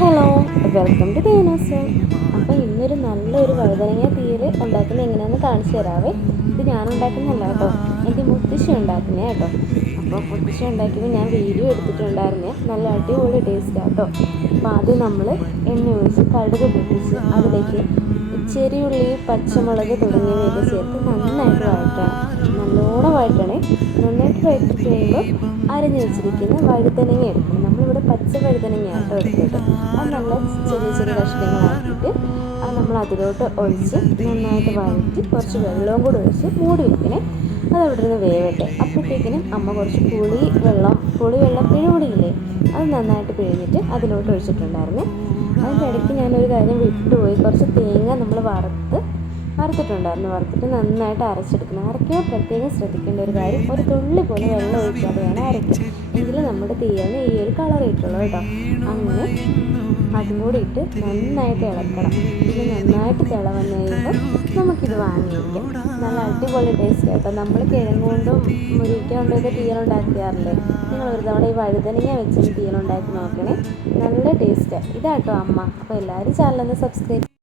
Hello, welcome to ഡേനോസ്. അപ്പോൾ ഇന്നൊരു നല്ലൊരു വഴുതനങ്ങ തീയൽ ഉണ്ടാക്കുന്നത് എങ്ങനെയാണെന്ന് കാണിച്ചു തരാവേ. ഇത് ഞാൻ ഉണ്ടാക്കുന്നതല്ല കേട്ടോ, എൻ്റെ മുത്തശ്ശി ഉണ്ടാക്കുന്നത് കേട്ടോ. അപ്പോൾ മുത്തശ്ശി ഉണ്ടാക്കിയപ്പോൾ ഞാൻ വീഡിയോ എടുത്തിട്ടുണ്ടായിരുന്നേ. നല്ല അടിപൊളി ടേസ്റ്റാണ് കേട്ടോ. അപ്പോൾ ആദ്യം നമ്മൾ എണ്ണ ഒഴിച്ച് കടുക് പൊട്ടിച്ച് അതിലേക്ക് ചെറിയുള്ളി, പച്ചമുളക് തുടങ്ങിയവയൊക്കെ ചേർത്ത് നന്നായിട്ട് വഴറ്റണം. നല്ലോണം വഴറ്റണേ. നന്നായിട്ട് വഴറ്റിട്ട് കഴിയുമ്പോൾ അരഞ്ഞു വെച്ചിരിക്കുന്ന വഴുതനങ്ങ എടുക്കണം. നമ്മളിവിടെ പച്ച വഴുതനങ്ങയാണ് കേട്ടോ എടുത്തിട്ട്. അത് നല്ല ചെറിയ ചെറിയ കഷ്ണങ്ങളാക്കിയിട്ട് അത് നമ്മൾ അതിലോട്ട് ഒഴിച്ച് നന്നായിട്ട് വഴറ്റി കുറച്ച് വെള്ളവും കൂടി ഒഴിച്ച് മൂടി വയ്ക്കണേ. അത് അവിടെ നിന്ന് വേവട്ടെ. അപ്പോഴത്തേക്കിനും അമ്മ കുറച്ച് പുളിവെള്ളം പിഴിയില്ലേ, അത് നന്നായിട്ട് പിഴിഞ്ഞിട്ട് അതിലോട്ട് ഒഴിച്ചിട്ടുണ്ടായിരുന്നേ. അതിൻ്റെ ഇടയ്ക്ക് ഞാനൊരു കാര്യം വിട്ടുപോയി. കുറച്ച് തേങ്ങ നമ്മൾ വറുത്തിട്ടുണ്ടായിരുന്നു. വറുത്തിട്ട് നന്നായിട്ട് അരച്ചെടുക്കണം. അരയ്ക്കുമ്പോൾ പ്രത്യേകം ശ്രദ്ധിക്കേണ്ട ഒരു കാര്യം, ഒരു തുള്ളി പോലെ വെള്ളം ഒഴിക്കാതെ വേണം അരയ്ക്കാൻ. എങ്കിലും നമ്മുടെ തീയാണ് ഈ ഒരു കളർ ഇട്ടുള്ളൂ കേട്ടോ. അങ്ങനെ അതും കൂടി ഇട്ട് നന്നായിട്ട് ഇളക്കണം. ഇത് നന്നായിട്ട് തിളവന്ന് കഴിയുമ്പോൾ നമുക്കിത് വാങ്ങിയിരിക്കാം. നല്ല അടിപൊളി ടേസ്റ്റ് കേട്ടോ. നമ്മൾ കിഴങ്ങ് കൊണ്ടും മുരിക്ക കൊണ്ടൊക്കെ തീയലുണ്ടാക്കാറില്ലേ? നിങ്ങൾ ഒരു തവണ ഈ വഴുതനങ്ങ വെച്ചിട്ട് തീയലുണ്ടാക്കി നോക്കണേ. നല്ല ടേസ്റ്റാണ്. ഇതാട്ടോ അമ്മ. അപ്പോൾ എല്ലാവരും ചാനലൊന്ന് സബ്സ്ക്രൈബ്